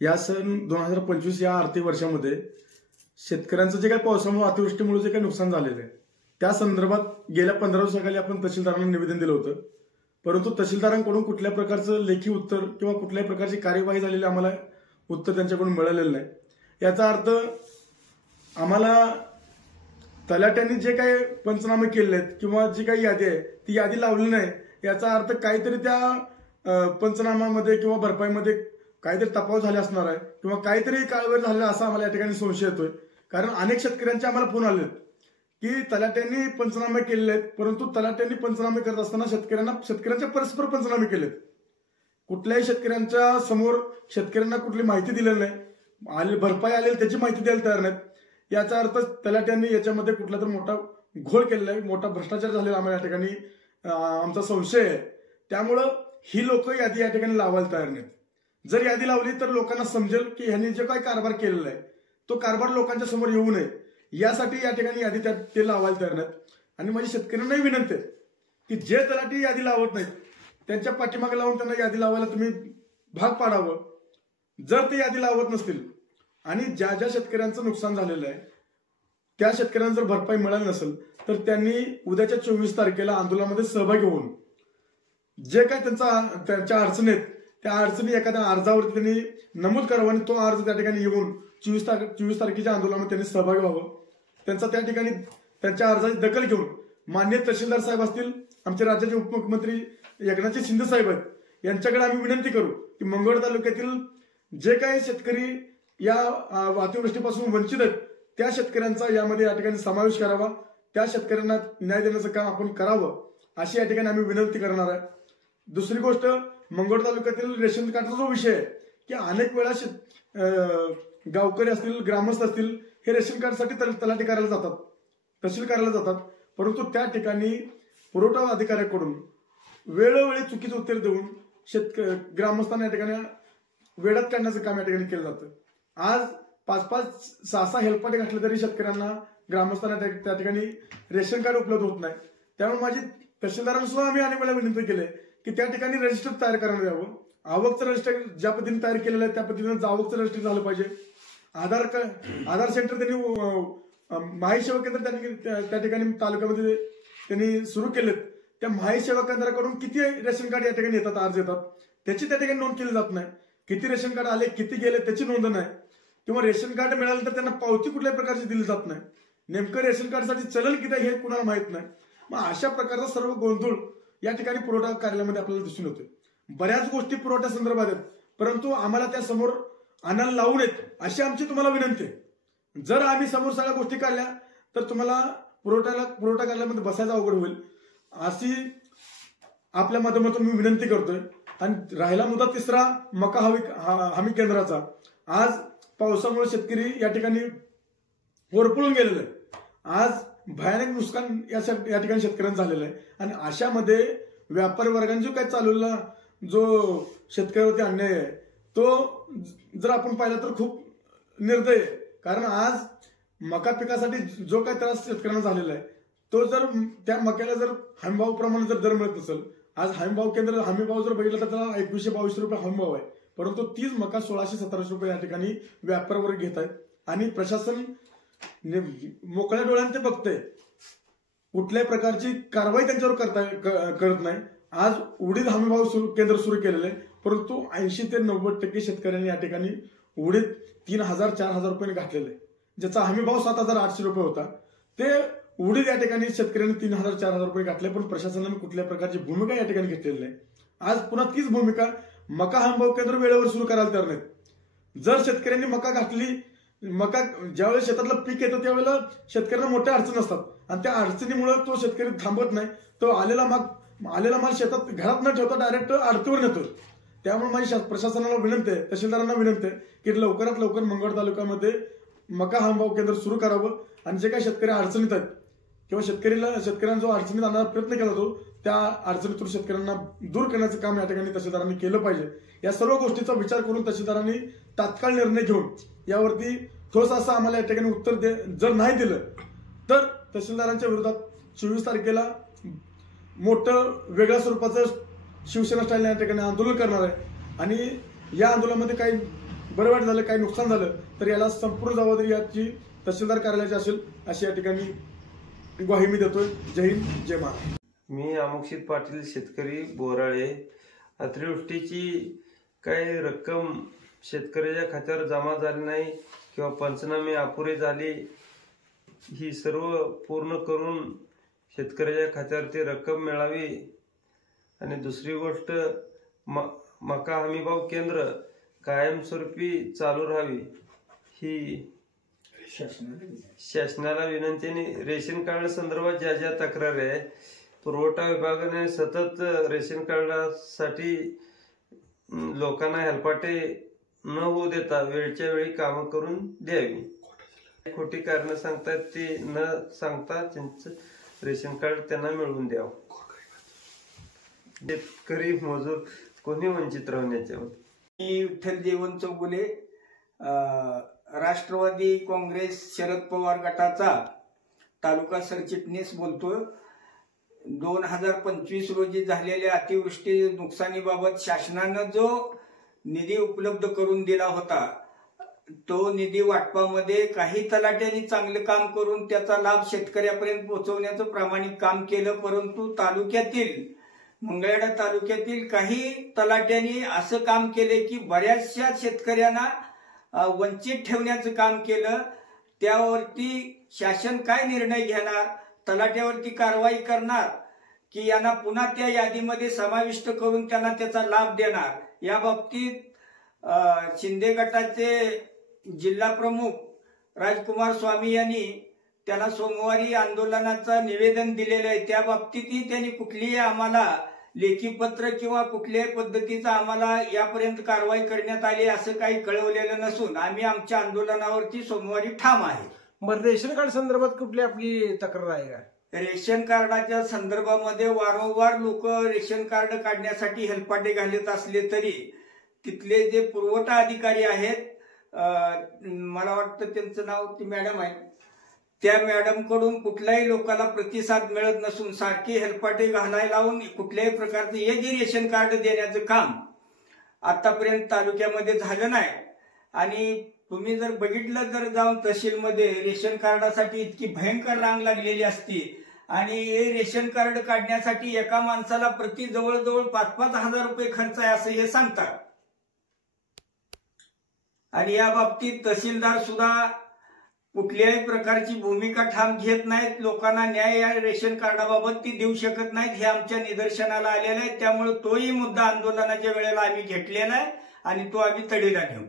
या सन 2025 या आर्थिक वर्षामध्ये शेतकऱ्यांचं जे काही पावसामुळे अतिवृष्टीमुळे जे काही नुकसान झालेलं आहे त्या संदर्भात गेल्या 15 दिवसाखाली आपण तहसीलदारांना निवेदन दिलं होतं, परंतु तहसीलदारांकडून कुठल्या प्रकारचं लेखी उत्तर किंवा कुठल्याही प्रकारची कार्यवाही झालेली आम्हाला उत्तर त्यांच्याकडून मिळालेलं नाही। याचा अर्थ आम्हाला तलाट्यांनी जे काही पंचनामे केले आहेत किंवा जी काही यादी आहे ती यादी लावली नाही, याचा अर्थ काहीतरी त्या पंचनाम्यामध्ये किंवा भरपाईमध्ये काहीतरी तफावत झाले असणार आहे किंवा काहीतरी काळवेळ झालेला असा आम्हाला या ठिकाणी संशय येतोय। कारण अनेक शेतकऱ्यांचे आम्हाला फोन आले की तलाट्यांनी पंचनामे केलेले आहेत, परंतु तलाट्यांनी पंचनामे करत असताना शेतकऱ्यांच्या परस्पर पंचनामे केलेत। कुठल्याही शेतकऱ्यांच्या समोर शेतकऱ्यांना कुठली माहिती दिलेली नाही, भरपाई आलेली त्याची माहिती द्यायला तयार नाहीत। याचा अर्थ तलाट्यांनी याच्यामध्ये कुठला तर मोठा घोळ केलेला आहे, मोठा भ्रष्टाचार झालेला आम्हाला या ठिकाणी आमचा संशय आहे। त्यामुळं ही लोक यादी या ठिकाणी लावायला तयार नाहीत। जर यादी लावली तर लोकांना समजेल की ह्यांनी जे काही कारभार केलेला आहे तो कारभार लोकांच्या समोर येऊ नये, यासाठी या ठिकाणी यादी ते लावायला तयार नाहीत। आणि माझी शेतकऱ्यांनाही विनंती आहे की जे तलाठी यादी लावत नाहीत त्यांच्या पाठीमागे लावून त्यांना यादी लावायला तुम्ही भाग पाडावं। जर ते यादी लावत नसतील आणि ज्या ज्या शेतकऱ्यांचं नुकसान झालेलं आहे त्या शेतकऱ्यांना जर भरपाई मिळाली नसेल तर त्यांनी उद्याच्या 24 तारखेला आंदोलनामध्ये सहभागी होऊन जे काय त्यांच्या अडचणी आहेत त्या अडचणी एखाद्या अर्जावरती त्यांनी नमूद करावं आणि तो अर्ज त्या ठिकाणी येऊन 24 तारखेच्या आंदोलनामध्ये त्यांनी सहभागी व्हावं। त्यांचा त्या ठिकाणी त्यांच्या अर्जाची दखल घेऊन माननीय तहसीलदार साहेब असतील, आमचे राज्याचे उपमुख्यमंत्री एकनाथ शिंदे साहेब आहेत, यांच्याकडे आम्ही विनंती करू की मंगळवेढा तालुक्यातील जे काही शेतकरी या अतिवृष्टीपासून वंचित आहेत त्या शेतकऱ्यांचा यामध्ये या ठिकाणी समावेश करावा, त्या शेतकऱ्यांना न्याय देण्याचं काम आपण करावं अशी या ठिकाणी आम्ही विनंती करणार आहे। दुसरी गोष्ट, मंगळवेढा तालुक्यातील रेशन कार्डचा जो विषय आहे की अनेक वेळा गावकरी असतील, ग्रामस्थ असतील, हे रेशन कार्डसाठी तलाठी कार्यालयाला जातात, तहसील कार्यालयाला जातात, परंतु त्या ठिकाणी पुरवठा अधिकाऱ्याकडून वेळोवेळी चुकीचं उत्तर देऊन ग्रामस्थांना या ठिकाणी वेळात काढण्याचं काम या ठिकाणी केलं जातं। आज 5-5, 6-6 हेलपाटे घातले तरी शेतकऱ्यांना, ग्रामस्थांना त्या ठिकाणी रेशन कार्ड उपलब्ध होत नाही। त्यामुळे माझी तहसीलदारांना सुद्धा आम्ही अनेक वेळा विनंती केली की त्या ठिकाणी रजिस्टर तयार करण्यात यावं। आवकचं रजिस्टर ज्या पद्धतीने तयार केलेलं आहे त्या पद्धतीने आवकचं रजिस्टर झालं पाहिजे। आधार सेंटर त्यांनी माही सेवा केंद्र त्या ठिकाणी तालुक्यामध्ये त्यांनी सुरू केलेत, त्या माही सेवा केंद्राकडून किती रेशन कार्ड या ठिकाणी येतात, अर्ज येतात, त्याची त्या ठिकाणी नोंद केली जात नाही। किती रेशन कार्ड आले, किती गेले त्याची नोंद नाही, किंवा रेशन कार्ड मिळाल्यानंतर त्यांना पावती कुठल्याही प्रकारची दिली जात नाही। नेमकं रेशन कार्डसाठी चलन किती आहे हे कुणाला माहित नाही। मग अशा प्रकारचा सर्व गोंधळ या ठिकाणी पुरवठा कार्यालयामध्ये आपल्याला दिसून येतोय। बऱ्याच गोष्टी पुरवठ्या संदर्भात आहेत, परंतु आम्हाला त्या समोर आणायला लावू नयेत अशी आमची तुम्हाला विनंती आहे। जर आम्ही समोर सगळ्या गोष्टी काढल्या तर तुम्हाला पुरवठा कार्यालयामध्ये बसायला अवघड होईल अशी आपल्या माध्यमातून मी विनंती करतोय। आणि राहिला मुद्दा तिसरा, मका हमी केंद्राचा, आज पावसामुळे शेतकरी या ठिकाणी होरपळून गेलेले आहे। आज भयानक नुकसान या ठिकाणी शेतकऱ्यांचं झालेलं आहे आणि अशामध्ये व्यापारी वर्गाने जो काही चालवलेला जो शेतकऱ्यावरती अन्याय आहे तो जर आपण पाहिला तर खूप निर्दय आहे। कारण आज मका पिकासाठी जो काही त्रास शेतकऱ्यांना झालेला आहे तो जर त्या मक्याला जर हमीभावाप्रमाणे जर दर मिळत नसेल, आज हमीभाव केंद्र हमीभाव जर बघितला तर त्याला 2122 रुपये हमीभाव आहे, परंतु तीच मका 1617 रुपये या ठिकाणी व्यापारी वर्ग घेत आहेत। आणि प्रशासन मोकळ्या डोळ्याने ते बघतंय, कुठल्याही प्रकारची कारवाई त्यांच्यावर करत नाही। आज उडीद हमीभाव केंद्र सुरू केलेलं आहे, परंतु 80 ते 90% शेतकऱ्यांनी या ठिकाणी उडीद 3000-4000 रुपये घातलेलं आहे, ज्याचा हमीभाव 7800 रुपये होता। ते उडीद या ठिकाणी शेतकऱ्यांनी 3000-4000 रुपये घातले, पण प्रशासनाने कुठल्या प्रकारची भूमिका या ठिकाणी घेतलेली नाही। आज पुन्हा तीच भूमिका, मका हमीभाव केंद्र वेळेवर सुरू करायला तयार नाहीत। जर शेतकऱ्यांनी मका घातली, मका ज्यावेळेस शेतातलं पीक येतं त्यावेळेला शेतकऱ्यांना मोठ्या अडचणी असतात आणि त्या अडचणीमुळे तो शेतकरी थांबत नाही, तो आलेला माल शेतात घरात न ठेवता डायरेक्ट आडतीवर नेतो। त्यामुळे माझी प्रशासनाला विनंती आहे, तहसीलदारांना विनंती आहे की लवकरात लवकर मंगळवेढा तालुक्यामध्ये मका हमीभाव केंद्र सुरू करावं आणि जे काही शेतकरी अडचणीत आहेत किंवा शेतकऱ्यांना जो अडचणीत आणण्याचा प्रयत्न केला जातो त्या अडचणीतून शेतकऱ्यांना दूर करण्याचं काम या ठिकाणी तहसीलदारांनी केलं पाहिजे। या सर्व गोष्टीचा विचार करून तहसीलदारांनी तात्काळ निर्णय घेऊन यावरती ठोस असं आम्हाला या ठिकाणी उत्तर जर नाही दिलं तर तहसीलदारांच्या विरोधात 24 तारखेला मोठं वेगळ्या स्वरूपाचं शिवसेना स्टाईल या ठिकाणी आंदोलन करणार आहे। आणि या आंदोलनामध्ये काही बरं वाईट झालं, काही नुकसान झालं तर याला संपूर्ण जबाबदारी याची तहसीलदार कार्यालयाची असेल अशी या ठिकाणी ग्वाही मी देतोय. जय हिंद, जय महाराष्ट्र. मी अमुक्षित पाटील, शेतकरी बोराळे. अतिवृष्टीची काही रक्कम शेतकऱ्याच्या खात्यावर जमा झाली नाही किंवा पंचनामे अपुरे झाले, ही सर्व पूर्ण करून शेतकऱ्याच्या खात्यावर ती रक्कम मिळावी. आणि दुसरी गोष्ट, मका हमीभाव केंद्र कायमस्वरूपी चालू राहावी ही शासनाला विनंती. आणि रेशन कार्ड संदर्भात ज्या ज्या तक्रारी आहे, पुरवठा विभागाने सतत रेशन कार्डासाठी लोकांना हेलपाटे न होऊ देता वेळच्या वेळी कामं करून द्यावी. खोटी कारणं सांगतात ती न सांगता त्यांचं रेशन कार्ड त्यांना मिळवून द्यावं. शेतकरी मजूर कोणी वंचित राहण्याच्यावर. मी विठ्ठल देवण चौगुले, राष्ट्रवादी काँग्रेस शरद पवार गटाचा तालुका सरचिटणीस बोलतोय. 2025 रोजी झालेल्या अतिवृष्टी नुकसानीबाबत शासनानं जो निधी उपलब्ध करून दिला होता, तो निधी वाटपामध्ये काही तलाट्यांनी चांगलं काम करून त्याचा लाभ शेतकऱ्यापर्यंत पोहोचवण्याचं प्रामाणिक काम केलं. परंतु तालुक्यातील, मंगळवेढा तालुक्यातील काही तलाट्यांनी असं काम केले की बऱ्याचशा शेतकऱ्यांना वंचित ठेवण्याचं काम केलं. त्यावरती शासन काय निर्णय घेणार, तलाट्यावरती कारवाई करणार की यांना पुन्हा त्या यादीमध्ये समाविष्ट करून त्यांना त्याचा लाभ देणार, या बाबतीत शिंदे गटाचे जिल्हा प्रमुख राजकुमार स्वामी यांनी त्यांना सोमवारी आंदोलनाचं निवेदन दिलेलं आहे. त्या बाबतीतही त्यांनी कुठलीही आम्हाला लेखी पत्र किंवा कुठल्याही पद्धतीचा आम्हाला यापर्यंत कारवाई करण्यात आली असं काही कळवलेलं नसून आम्ही आमच्या आंदोलनावरती सोमवारी ठाम आहे. मग रेशन कार्ड संदर्भात कुठली आपली तक्रार आहे का? रेशन कार्डाच्या संदर्भामध्ये वारंवार लोक रेशन कार्ड काढण्यासाठी हेलपाटे घालत असले तरी तिथले जे पुरवठा अधिकारी आहेत, मला वाटतं त्यांचं नाव ती मॅडम आहे, त्या मॅडम कडून कुठल्याही लोकांना प्रतिसाद मिळत नसून सारखे हेलपाटे घालायला लावून कुठल्याही प्रकारचं एकही रेशन कार्ड देण्याचं काम आतापर्यंत तालुक्यामध्ये झालं नाही. आणि तुम्ही जर बघितलं, जर जाऊन तहसीलमध्ये रेशन कार्डासाठी इतकी भयंकर रांग लागलेली असती आणि हे रेशन कार्ड काढण्यासाठी एका माणसाला प्रति जवळजवळ 5-5 हजार रुपये खर्च आहे असं हे सांगतात. आणि या बाबतीत तहसीलदार सुद्धा कुठल्याही प्रकारची भूमिका ठाम घेत नाहीत. लोकांना न्याय या रेशन कार्डाबाबत ती देऊ शकत नाहीत, हे आमच्या निदर्शनाला आलेलं आहे. त्यामुळे तोही मुद्दा आंदोलनाच्या वेळेला आम्ही घेतलेला आहे आणि तो आम्ही तडीला नेऊ.